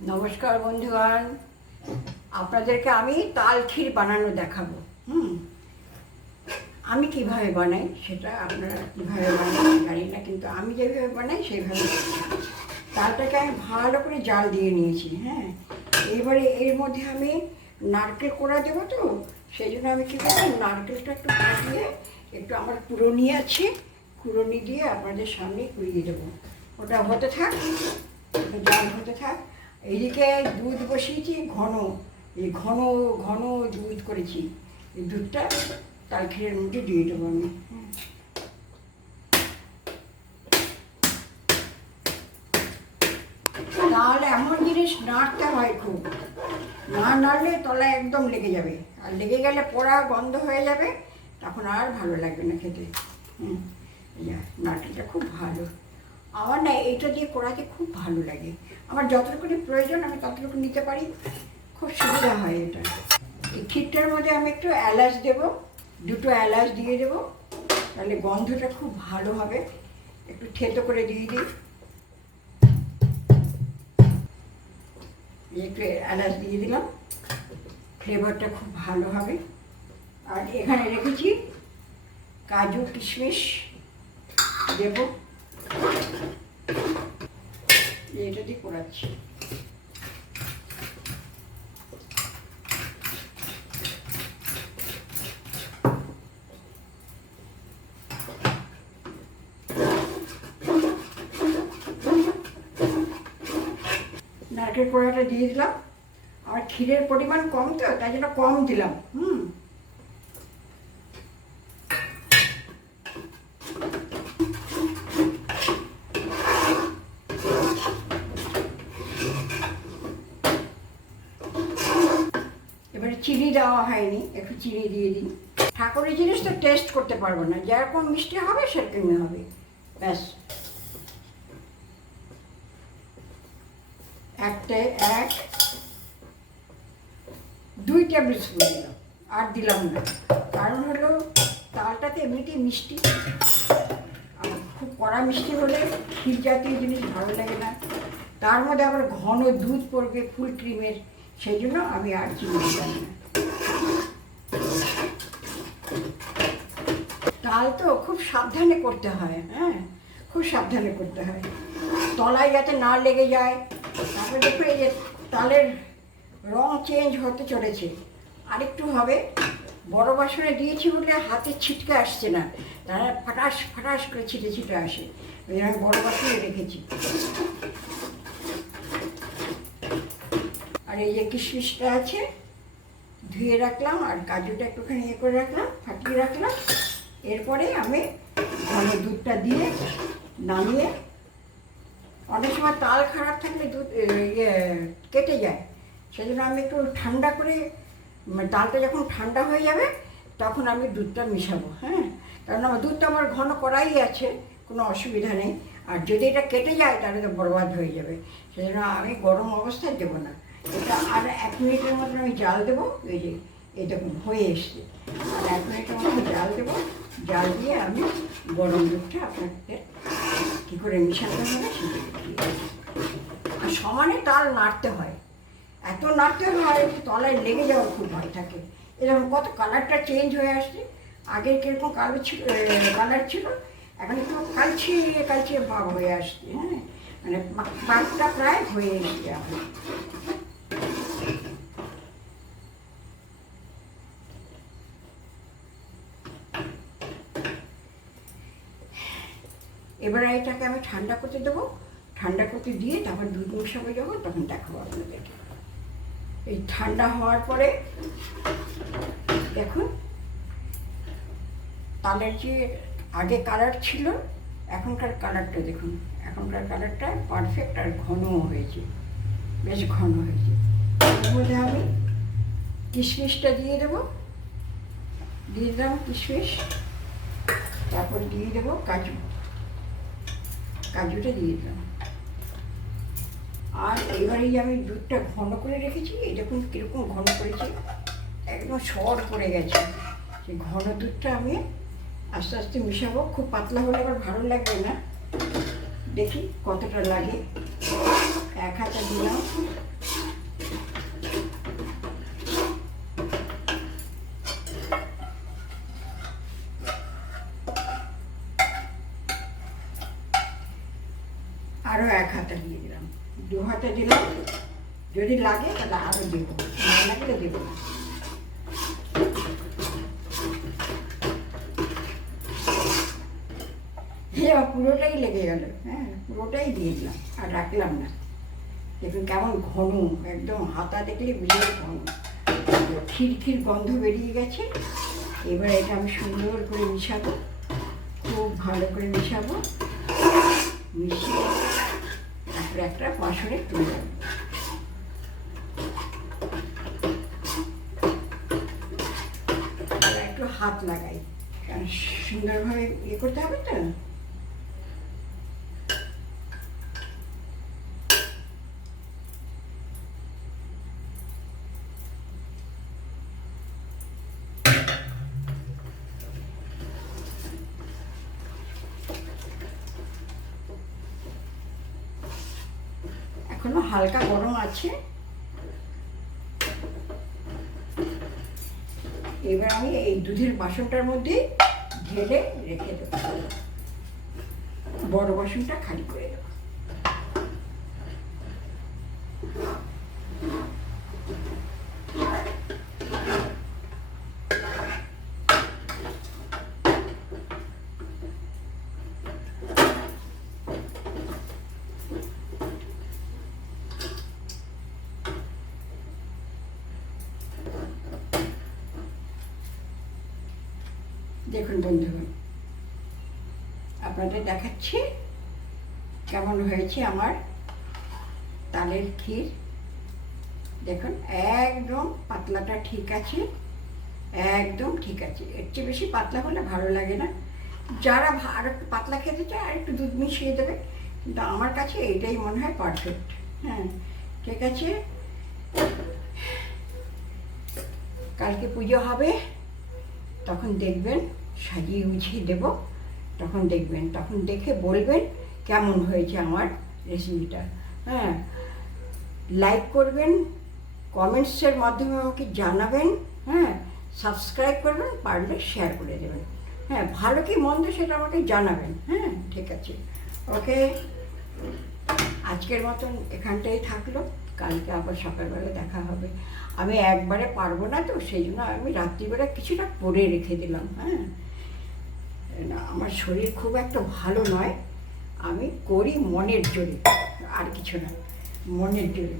নমস্কার বন্ধুগণ, আপনাদেরকে আমি তাল ক্ষীর বানানো দেখাবো। আমি কিভাবে বানাই সেটা আপনারা কীভাবে বানাই জানি না, কিন্তু আমি যেভাবে বানাই সেইভাবে। তালটাকে আমি ভালো করে জাল দিয়ে নিয়েছি। এবারে এর মধ্যে আমি নারকেল কোড়া দেবো, তো সেই জন্য আমি কী করবো, নারকেলটা একটু ফাটিয়ে একটু আমার কুড়োনি আছে, কুড়োনি দিয়ে আপনাদের সামনে কুড়িয়ে দেবো। ওটা হতে থাক, জাল হতে থাক। এইদিকে দুধ বসিয়েছি ঘন ঘন দুধ করেছি। এই দুধটা তাল ক্ষীরের মধ্যে দিয়ে দেবো আমি। তাহলে এমন জিনিস নাড়তে হয় খুব, না নাড়লে তলায় একদম লেগে যাবে, আর লেগে গেলে পোড়া গন্ধ হয়ে যাবে, তখন আর ভালো লাগবে না খেতে। নারকেলটা খুব ভালো, আমার না এইটা দিয়ে করাতে খুব ভালো লাগে। আমার যতটুকুনি প্রয়োজন আমি ততটুকু নিতে পারি, খুব সুবিধা হয় এটা। এই ক্ষীরটার মধ্যে আমি একটু এলাচ দেবো, দুটো এলাচ দিয়ে দেবো, তাহলে গন্ধটা খুব ভালো হবে। একটু থেতো করে দিয়ে দিই, একটু এলাচ দিয়ে দিলাম, ফ্লেভারটা খুব ভালো হবে। আর এখানে রেখেছি কাজু কিশমিশ দেবো, এটা দিয়ে করাচ্ছি। নারকেল কোড়াটা দিয়ে দিলাম, আর ক্ষীরের পরিমাণ কম, তো তাই জন্য কম দিলাম। এবারে চিনি দেওয়া হয়নি, একটু চিনি দিয়ে দিই। ঠাকুরের জিনিস তো টেস্ট করতে পারবো না, যেরকম মিষ্টি হবে সেরকমই হবে, ব্যাস। দুই টেবিল স্পুন দিলাম, আর দিলাম না। কারণ হলো তালটাতে এমনিতেই মিষ্টি, আর খুব কড়া মিষ্টি হলে ক্ষীর জাতীয় জিনিস ভালো লাগে না, তার মধ্যে আবার ঘন দুধ পড়বে ফুল ক্রিমের, সেই জন্য আমি আর চিনি দিলাম না। তাল তো খুব সাবধানে করতে হয়, খুব সাবধানে করতে হয়, তলায় যাতে না লেগে যায়। তারপরে দেখো এই যে তালের রং চেঞ্জ হতে চলেছে, আরেকটু হবে। বড় বাসনে দিয়েছি বলে হাতে ছিটকে আসছে না, তারা ফাটাস ফাটাস করে ছিটে ছিটে আসে, ওই আমি বড় বাসনে রেখেছি। আর এই যে কিশমিশটা আছে ধুয়ে রাখলাম, আর কাজুটা একটুখানি ইয়ে করে রাখলাম, ফাটিয়ে রাখলাম। এরপরে আমি ঘন দুধটা দিয়ে নামিয়ে, অনেক সময় তাল খারাপ থাকলে দুধ কেটে যায়, সেই জন্য আমি একটু ঠান্ডা করে, তালটা যখন ঠান্ডা হয়ে যাবে তখন আমি দুধটা মিশাবো। কারণ আমার দুধটা আমার ঘন করাই আছে, কোনো অসুবিধা নেই। আর যদি এটা কেটে যায় তাহলে তো বরবাদ হয়ে যাবে, সেই জন্য আমি গরম অবস্থায় দেবো না। এটা আর 1 মিনিটের মতন আমি জাল দেবো। এই যে এই দেখুন হয়ে এসছে, আর 1 মিনিটের মতন জাল দেবো। জাল দিয়ে আমি গরম দুধটা আপনাদের কী করে মিশাতে হবে সেটা। আর সমানে তাল নাড়তে হয়, এত নাড়তে হয় তলায় লেগে যাওয়ার খুব ভয় থাকে। এরকম কত কালারটা চেঞ্জ হয়ে আসছে, আগে কীরকম কালো ছিল, কালার ছিল, এখন একটু কালচে কালচে ভাব হয়ে আসছে। মানে পাকটা প্রায় হয়ে এসছে এখন। এবারে এটাকে আমি ঠান্ডা করতে দেবো, ঠান্ডা করতে দিয়ে তারপর দুধ মিশাবো যখন, তখন দেখাবো আপনাদেরকে। এই ঠান্ডা হওয়ার পরে দেখুন তালের যে আগে কালার ছিল, এখনকার কালারটা দেখুন, এখনকার কালারটা পারফেক্ট আর ঘনও হয়েছে, বেশ ঘন হয়েছে। এর মধ্যে আমি কিশমিশটা দিয়ে দেবো, দিয়ে দিলাম কিশমিশ, তারপর দিয়ে দেবো কাজুটা দিয়ে দিলাম। আর এবারেই আমি দুধটা ঘন করে রেখেছি, এই দেখুন কীরকম ঘন করেছি, একদম সর পড়ে গেছে। সেই ঘন দুধটা আমি আস্তে আস্তে মিশাবো, খুব পাতলা হলে আবার ভালো লাগবে না। দেখি কতটা লাগে, 1 হাতা দিলাম, মতো দিলাম, যদি লাগে তাহলে আরও দেবো, না লাগলে দেবো না। পুরোটাই লেগে গেল, হ্যাঁ পুরোটাই দিয়ে দিলাম আর রাখলাম না। দেখুন কেমন ঘন, একদম হাতা দেখলে বিশাল ঘন, খিরখির গন্ধ বেরিয়ে গেছে। এবার এটা আমি সুন্দর করে মিশাবো, খুব ভালো করে মিশাবো, মিশিয়ে তারপরে একটা বাসনে তুলে দেবো। একটু হাত লাগাই, কারণ সুন্দরভাবে ইয়ে করতে হবে তো। এখনো হালকা গরম আছে। এবার আমি এই দুধের বাসনটার মধ্যে ঢেলে রেখে দেবো, বড় বাসনটা খালি করে দেবো। দেখুন বন্ধুগণ, আপনাদের দেখাচ্ছি কেমন হয়েছে আমার তালের ক্ষীর। দেখুন একদম পাতলাটা ঠিক আছে, একদম ঠিক আছে। এর চেয়ে বেশি পাতলা হলে ভালো লাগে না। যারা আর একটু পাতলা খেতে চায় আর একটু দুধ মিশিয়ে দেবে, কিন্তু আমার কাছে এইটাই মনে হয় পারফেক্ট। হ্যাঁ ঠিক আছে, কালকে পুজো হবে, তখন দেখবেন সাজিয়ে গুছিয়ে দেবো, তখন দেখবেন, তখন দেখে বলবেন কেমন হয়েছে আমার রেসিপিটা। হ্যাঁ লাইক করবেন, কমেন্টসের মাধ্যমে আমাকে জানাবেন, হ্যাঁ সাবস্ক্রাইব করবেন, পারলে শেয়ার করে দেবেন। হ্যাঁ ভালো কি মন্দ সেটা আমাকে জানাবেন। হ্যাঁ ঠিক আছে, ওকে আজকের মতন এখানটাই থাকলো, কালকে আবার সকালবেলা দেখা হবে। আমি একবারে পারবো না তো, সেই জন্য আমি রাত্রিবেলা কিছুটা করে রেখে দিলাম। হ্যাঁ না আমার শরীর খুব একটা ভালো নয়, আমি করি মনের জোরে, আর কিছু না, মনের জোরে।